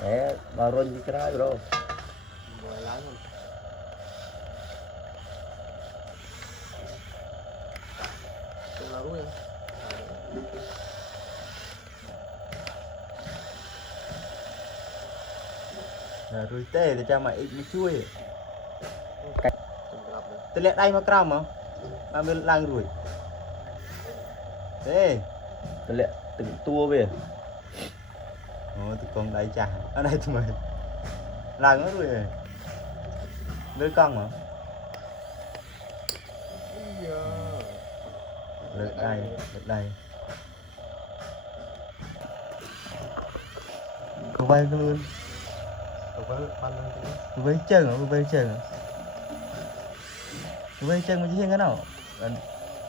Đấy, bao rôn như cái đó rồi. Rồi tê thì cho mày ít mới chui. Tôi lẹ đây mà crom không? Mà mình lang rồi. Thế. Tôi lẹ từng tua về. Ồ, tụi con đáy chả. Ở đây tụi mày. Lang nó rồi. Lưới con mà. Lượt đây. Cô vay luôn. Cô vay chân hả? Cô vay chân mà chứ cái nào?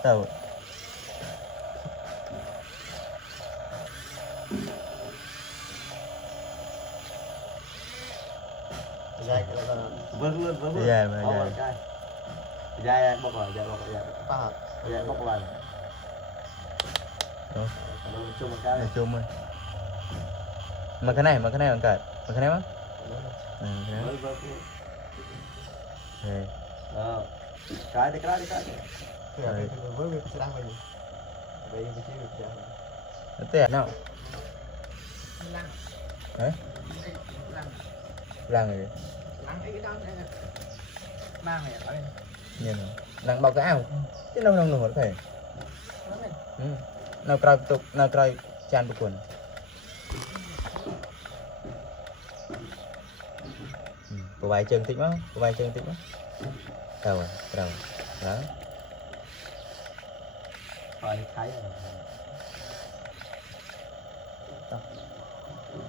Tàu. Vâng. Dài bóc rồi. Dài bóc rồi. Đó. Chung một cái. Chung rồi. Mà cái này bằng cả. Mà cái này má? Cái đi. Thế nào? Hả? Lăng rồi. Nhìn lăng bao cái áo chứ đâu nổi phải. Nào cày chan bực quần. Cô vài chân tích má. Đầu. Đó. Thấy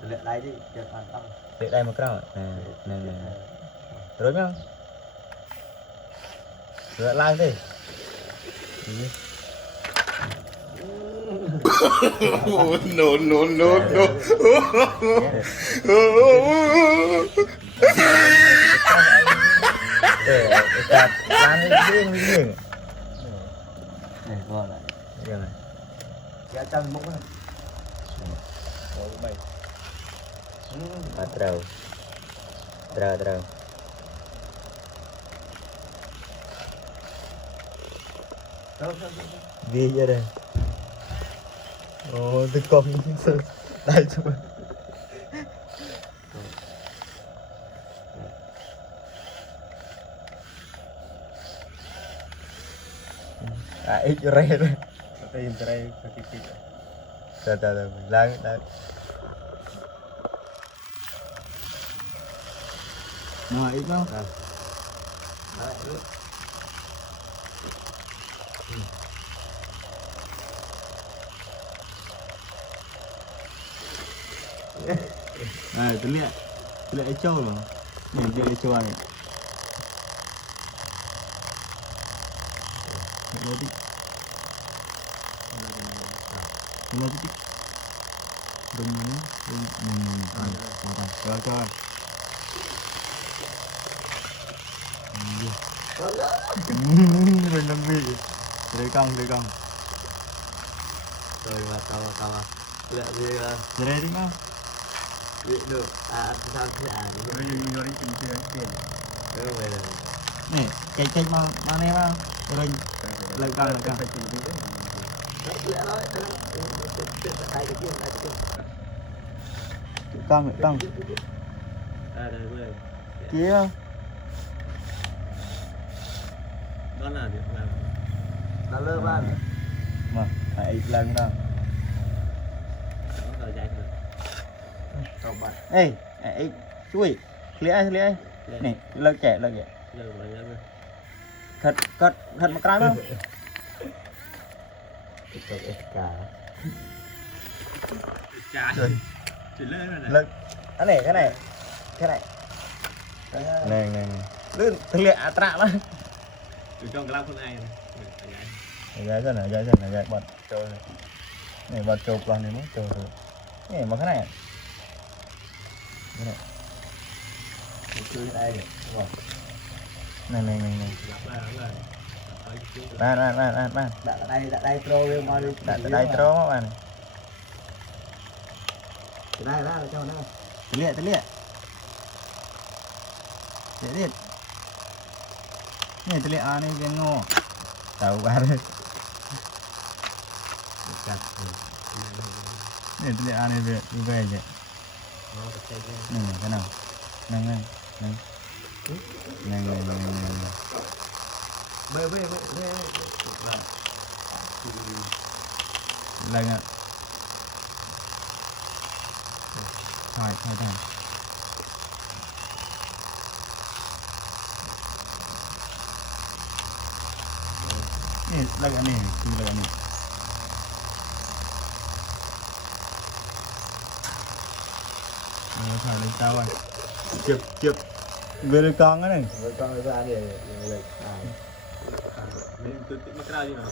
lệ đây đi, lệ đây một cái nào nè. Rồi nhá. Lệ lại đi. No. Riêng. Này con lại. Riêng này. Dạ chân mốc này. Mày. Trâu. Vì vậy đây. Ồ, tôi con đây cho mình. Ít cho rê rồi. Tìm cho rê kịp. Từ lên đây. Mà ít không? Tôi lẹ trâu rồi. Nhìn lẹ trâu này. Nó đi. Rồi. Mình đang bị. Đây con. Rồi mà tao. Lẹ gì đây đi mà. Bị được. Sao thế Rồi đi tìm tiền. Đúng rồi. Nè, chạy mà em á. Rồi lần con. Con. Đây vừa. Kia. Đó là việc làm. Đã lơ ban. Mà phải lần đó. Rồi chạy rồi. Không bạn. Ê, chui. Lẽ. Này, lơ trẻ. Thật một cái không? Cả. Trời. Chỉ lên này. Cái này. Này. Lươn, thằng lẹ trạ đó. Từ trong cái lao con này này. Gái bật trâu này. Này bật trâu con này mất trâu rồi. Này mà cái này. Chơi đây này. Này. Bạn. Đặt đây trâu lên mà đi. Đặt đây trâu mà bạn. Cái này ra cho nó. liệt này liệt à này viên ngô tàu ba đây này liệt à này về vậy này cái nào nâng bê lên ạ thôi ini lagi nih phải lên tao rồi chụp về được con cái này về con ra để lấy nên tôi tính cái gì mà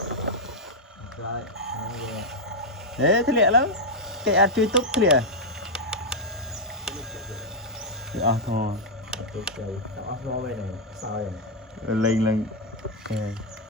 đấy thế lẹ lắm cái ad truy túc thế lẹ thôi lên